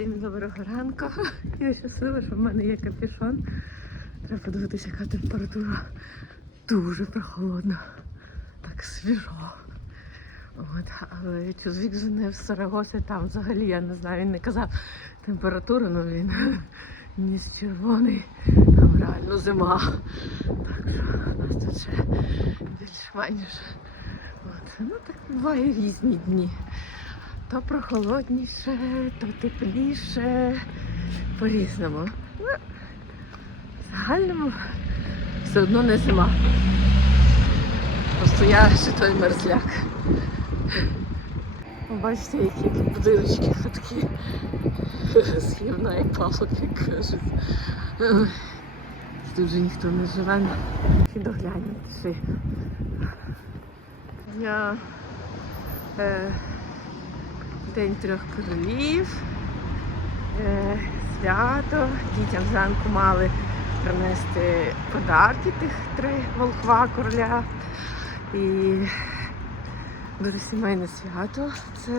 Всім доброго ранку. Я щаслива, що в мене є капюшон. Треба подивитися, яка температура. Дуже прохолодно. Так свіжо. От, але чоловік жене в Сарагосі, там взагалі я не знаю, він не казав температуру, але він ніс червоний, там реально зима. Так що у нас тут ще більш-менш. Ну так буває різні дні. То прохолодніше, то тепліше, по-різному. Ну, в загальному все одно не зима. Просто я ще той мерзляк. Бачите, які тут будиночки хатки. Схівна як палок, як кажуть. Вже ніхто не живе. І догляньте. Я е, День трьох королів, е, свято. Дітям зранку мали принести подарки тих три волхва короля. І дуже сімейне свято. Це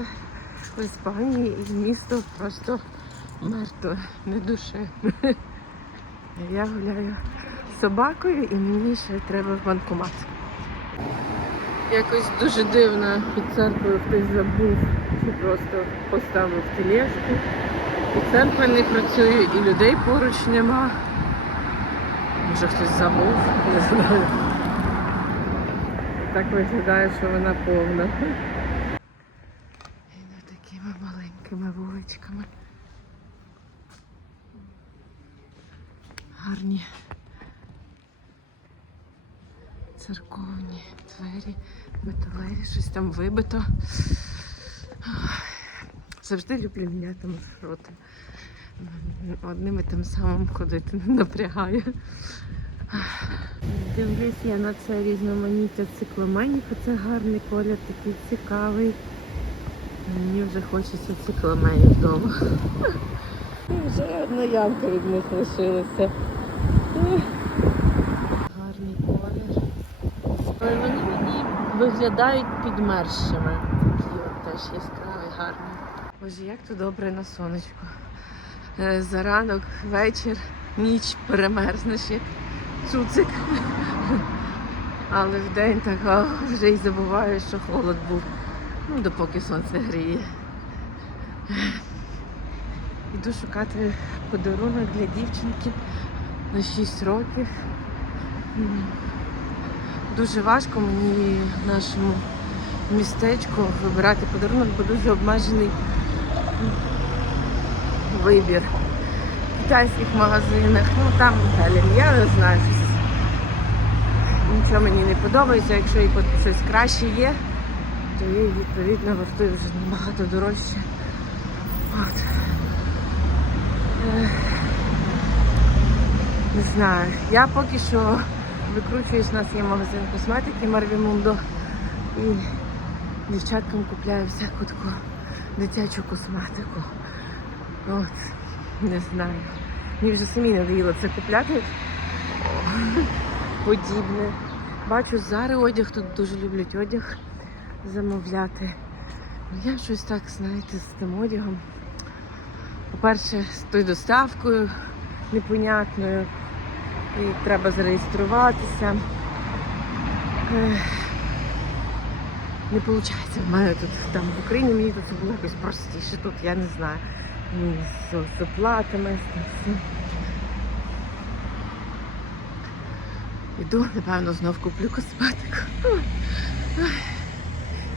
в Іспанії і місто просто мертве, не душі. Я гуляю з собакою і мені ще треба в банкомат. Якось дуже дивно під церквою хтось забув, просто поставив тележку. І церква не працює, і людей поруч нема. Може хтось забув, не знаю. Так виглядає, що вона повна. Іду такими маленькими вуличками. Гарні церковні двері, металеві, щось там вибито. Завжди люблю міняти маршрути. Одним і тим самим ходити не напрягає. Дивлюсь я на це різноманіття цикламенів. Це гарний колір, такий цікавий. Мені вже хочеться цикламенів вдома. Вже одна ямка від них лишилася. Гарний колір. Вони мені виглядають підмершими. Теж яскраві, гарні. Боже, як тут добре на сонечку. Е, За ранок, вечір, ніч перемерзнеш як цуцик. Але вдень так а, вже й забуваєш, що холод був. Ну, допоки сонце гріє. Іду шукати подарунок для дівчинки на 6 років. Дуже важко мені нашому містечку вибирати подарунок, бо дуже обмежений вибір. В китайських магазинах, ну там далі. Я не знаю. щось. Нічого мені не подобається. Якщо і щось краще є, то її відповідно вартує вже набагато дорожче. От. Не знаю. Я поки що викручуюсь, у нас є магазин косметики Марвімундо. І дівчаткам купляю всяку таку дитячу косметику. От, не знаю. Мені вже самі надоїло це купляти. Подібне. Бачу, зараз одяг тут дуже люблять одяг замовляти. Ну, Я щось так, знаєте, з тим одягом. По-перше, з тою доставкою непонятною. І треба зареєструватися. Не виходить в мене тут там в Україні мені тут було якось простіше. Тут я не знаю. З, оплатами, з тим. Іду, напевно, знов куплю косметику.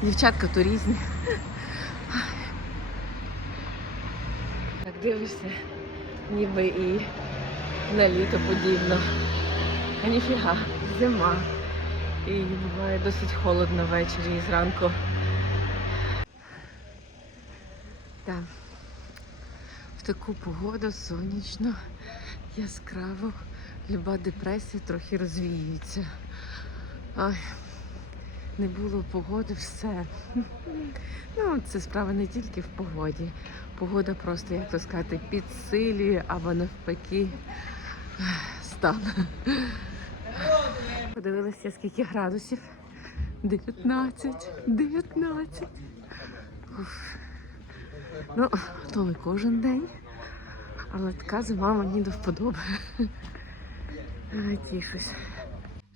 Дівчатка то різні. Так дивишся, ніби і на літо подібно. А ніфіга, зима. І буває досить холодно ввечері і зранку. Так. В таку погоду сонячно, яскраво, люба депресія трохи розвіюється. Ой, не було погоди, все. Ну, це справа не тільки в погоді. Погода просто, як то сказати, підсилює або навпаки стан. Подивилася, скільки градусів. 19, 19. Уф. Ну, то не кожен день. Але така зима мені до вподоби. Тішусь.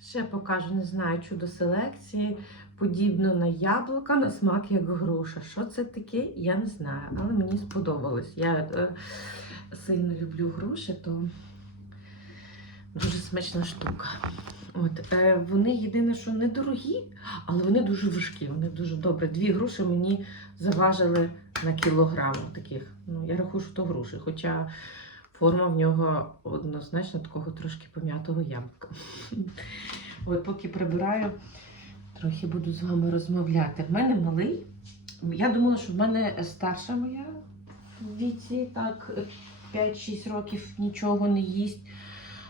Ще покажу, не знаю, чудо селекції. Подібно на яблука, на смак як груша. Що це таке, я не знаю, але мені сподобалось. Я е, сильно люблю груші, то дуже смачна штука. От, е, вони єдине, що недорогі, але вони дуже важкі, вони дуже добре. Дві груші мені заважили на кілограм таких. Ну, я рахую, що то груші, хоча форма в нього однозначно такого трошки пом'ятого яблука. От поки прибираю, трохи буду з вами розмовляти. В мене малий. Я думала, що в мене старша моя в віці, так, 5-6 років нічого не їсть.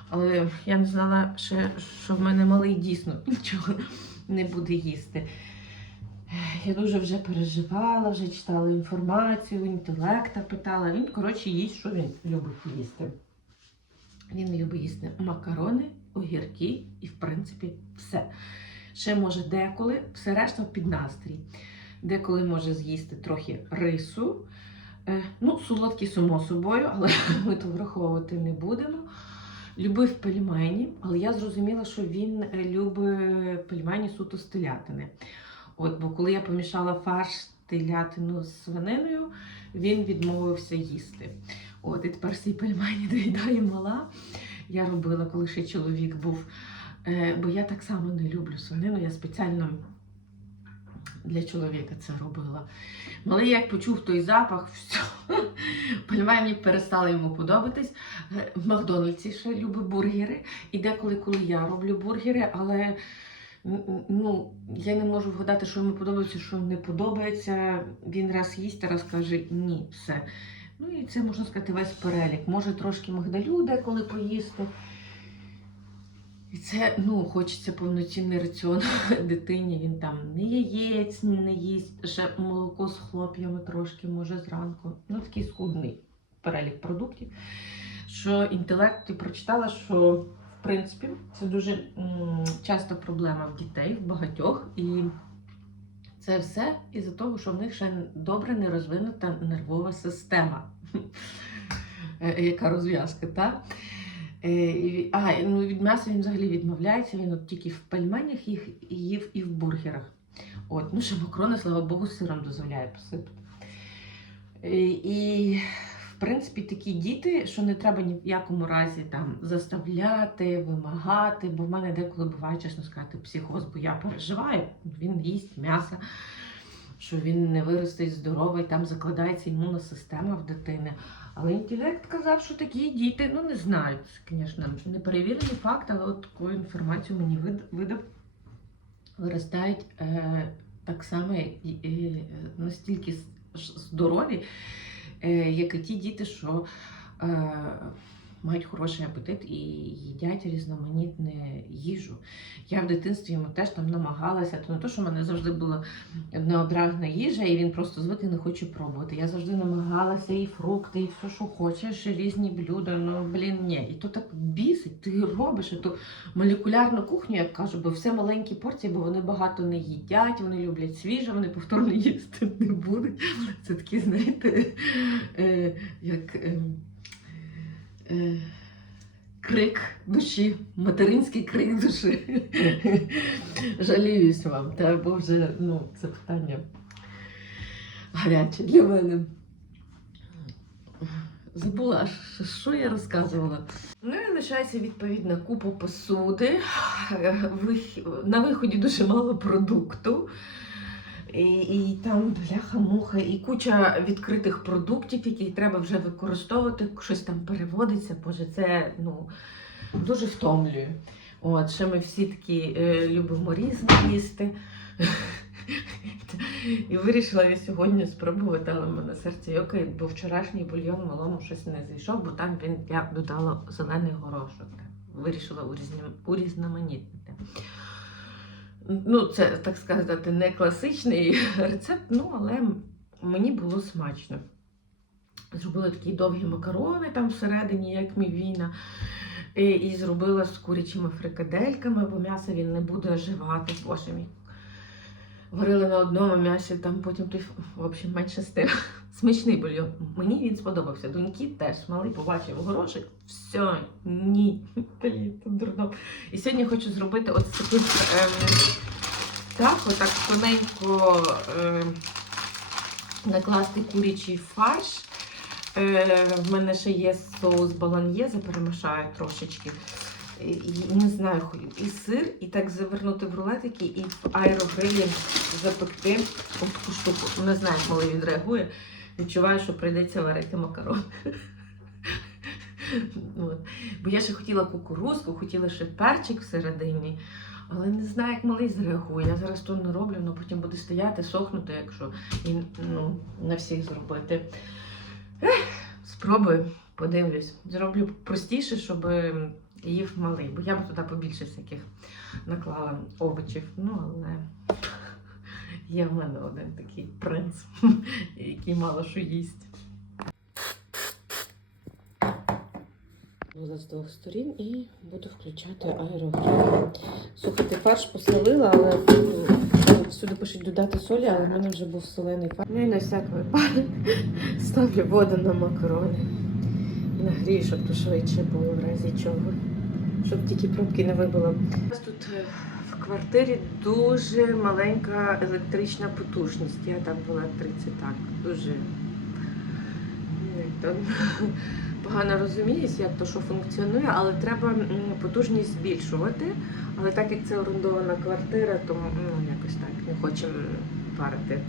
Але я не знала ще, що в мене малий дійсно нічого не буде їсти. Я дуже вже переживала, вже читала інформацію, інтелекта питала. Він, коротше, їсть, що він любить їсти. Він любить їсти макарони, огірки і, в принципі, все. Ще може деколи, все решта під настрій. Деколи може з'їсти трохи рису. Е, Ну, солодкі, само собою, але ми то враховувати не будемо. Любив пельмені, але я зрозуміла, що він е, любить пельмені суто з телятини. От, бо коли я помішала фарш телятину з свининою, він відмовився їсти. От, і тепер всі пельмені доїдає мала. Я робила, коли ще чоловік був. Е, бо я так само не люблю свинину, я спеціально для чоловіка це робила. Малий як почув той запах, все, пельмені перестали йому подобатись. Е, В Макдональдсі ще любить бургери. І деколи, коли я роблю бургери, але ну, я не можу вгадати, що йому подобається, що не подобається. Він раз їсть, раз каже ні, все. Ну і це можна сказати весь перелік. Може трошки мигдалю деколи поїсти. І це, ну, хочеться повноцінний раціон дитині. Він там не яєць не їсть, ще молоко з хлоп'ями трошки, може зранку. Ну, такий скудний перелік продуктів. Що інтелект ти прочитала, що в принципі це дуже м, часто проблема в дітей, в багатьох. І це все із-за того, що в них ще добре не розвинута нервова система. Е, Яка розв'язка, так? Е, А, ну від м'яса він взагалі відмовляється, він от тільки в пельменях їх їв і в бургерах. От, ну ще макрони, слава Богу, сиром дозволяє посипати. І, і в принципі такі діти, що не треба ні в якому разі там заставляти, вимагати, бо в мене деколи буває, чесно сказати, психоз, бо я переживаю, він їсть м'ясо, що він не виросте здоровий, там закладається імунна система в дитини. Але інтелект казав, що такі діти, ну не знаю, це, звісно, неперевірений факт, але от таку інформацію мені видав. Виростають е, так само е, і, настільки здорові, е, як і ті діти, що е, мають хороший апетит і їдять різноманітну їжу. Я в дитинстві йому теж там намагалася, то не то, що в мене завжди була однообразна їжа, і він просто звик і не хоче пробувати. Я завжди намагалася і фрукти, і все, що хочеш, і різні блюда. Ну блін, ні. І то так бісить, ти робиш ту молекулярну кухню, як кажу, бо все маленькі порції, бо вони багато не їдять, вони люблять свіже, вони повторно їсти не будуть. Це такі, знаєте, е, як. Е, Крик душі, материнський крик душі. Жаліюсь вам, та бо вже ну, це питання гаряче для мене. Забула, що я розказувала. Ну і лишається відповідна купа посуди. На виході дуже мало продукту. І, і там бляха-муха, і куча відкритих продуктів, які треба вже використовувати, щось там переводиться. Боже, це ну, дуже втомлює. От, ще ми всі такі е, любимо різне їсти. І вирішила я сьогодні спробувати, але мене серце йокає, бо вчорашній бульйон малому щось не зайшов, бо там він я додала зелений горошок. Вирішила урізноманітнити. Ну, це, так сказати, не класичний рецепт, ну, але мені було смачно. Зробила такі довгі макарони там всередині, як мівіна. І, і зробила з курячими фрикадельками, бо м'ясо він не буде оживати. Боже мій. Варили на одному м'ясі, там потім в общем, менше з тим. Смачний бульйон. Мені він сподобався. Доньки теж малий побачив горошик. Все, ні. Дурно. І сьогодні хочу зробити от з таким ем, так, отак тоненько ем, накласти курячий фарш. Е, в мене ще є соус баланьєзе, перемішаю трошечки. Не знаю, і сир, і так завернути в рулетики, і в аерогрилі запекти таку штуку. Не знаю, як малий відреагує. Відчуваю, що прийдеться варити макарон. Бо я ще хотіла кукурузку, хотіла ще перчик всередині. Але не знаю, як малий зреагує. Я зараз то не роблю, але потім буде стояти, сохнути, якщо і, ну, на всіх зробити. Ех, спробую, подивлюсь. Зроблю простіше, щоб їв малий, бо я б туди побільше всяких наклала овочів. Ну, але є в мене один такий принц, який мало що їсть. З двох сторін і буду включати аерогриль. Слухайте, фарш посолила, але ну, всюди пишуть додати солі, але в мене вже був солений фарш. Ну і на всяк випадок ставлю воду на макарони. Нагрію, щоб то швидше було в разі чого. Щоб тільки пробки не вибило. У нас тут е, в квартирі дуже маленька електрична потужність. Я там в електриці так дуже погано розуміюсь, як то що функціонує, але треба потужність збільшувати. Але так як це орендована квартира, то ну, якось так не хочемо парити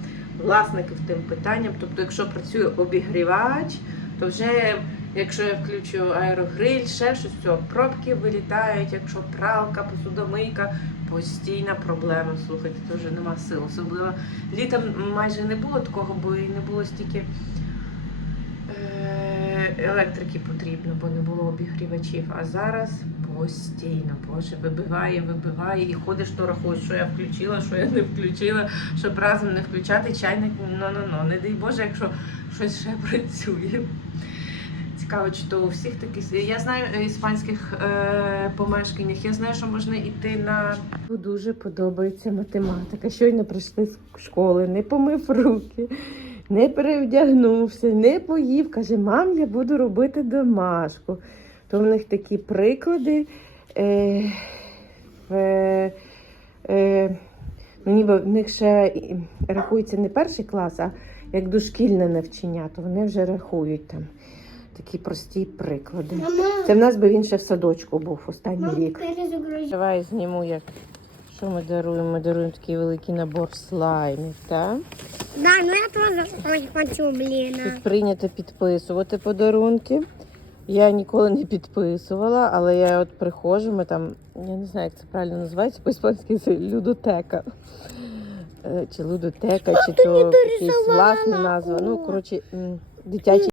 власників тим питанням. Тобто, якщо працює обігрівач, то вже якщо я включу аерогриль, ще щось, все, пробки вилітають, якщо пралка, посудомийка, постійна проблема. Слухайте, то вже нема сил. Особливо літом майже не було такого, бо і не було стільки е, електрики потрібно, бо не було обігрівачів. А зараз постійно, боже, вибиває, вибиває, і ходиш, то рахуєш, що я включила, що я не включила, щоб разом не включати чайник. Ну ну ну не дай Боже, якщо щось ще працює. Цікаво, чи то у всіх такі. Я знаю е, іспанських е, помешканнях, я знаю, що можна йти на. Дуже подобається математика. Щойно прийшли з школи, не помив руки, не перевдягнувся, не поїв. Каже, мам, я буду робити домашку. То в них такі приклади. Е, е, е, ну, ніби в них ще рахується не перший клас, а як дошкільне навчання, то вони вже рахують там такі прості приклади. Мама, Це в нас би він ще в садочку був останній мам, рік. Давай зніму, як що ми даруємо. Ми даруємо такий великий набор слаймів, так? Да, ну я тоже ой, хочу, блин. Тут прийнято підписувати подарунки. Я ніколи не підписувала, але я от приходжу, ми там, я не знаю, як це правильно називається, по-іспанськи це людотека. Е, Чи лудотека, чи то якась власна назва. Ну, коротше, м, дитячий